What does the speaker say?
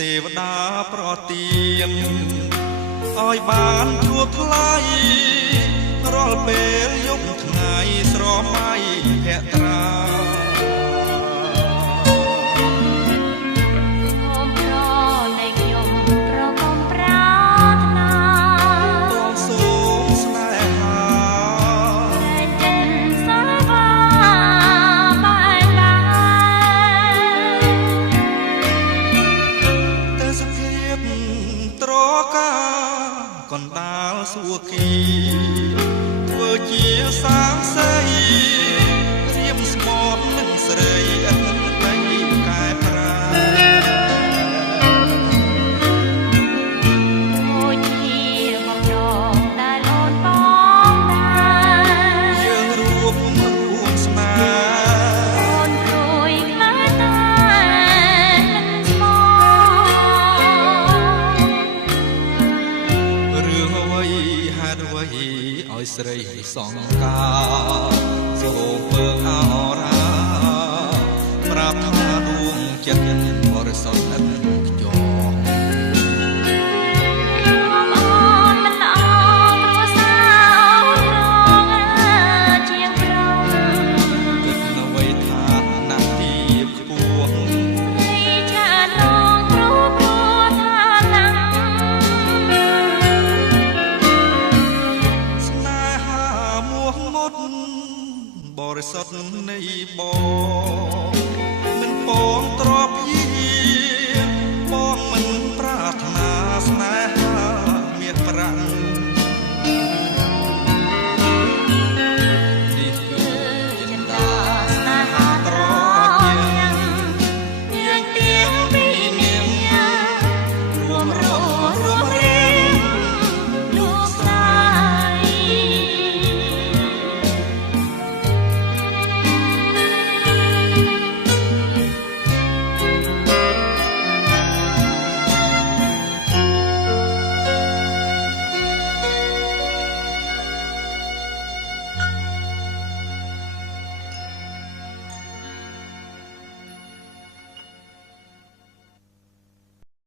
ទេវតាប្រទានឲ្យបានជួបថ្លៃរាល់ពេលយប់ថ្ងៃស្រមៃភក្ត្រាកណ្ដាលសួគីធ្វើជាសាងសីរៀមស្មត់នឹងស្រីអិនបៃកែប្រាអូជាបំដងដែលអូនបងដែរយើងរួមស្នេហ៍អូនព្រួយខ្លាចតែមិនស្មោរឿងអ្វីហេតុអ្វីឲ្យស្រីសង្ការសូមពើអរាប្រាប់ថាដួងចិត្តបរិសុទ្ធនឹងខ្ញុំបរិសុទ្ធនៃបង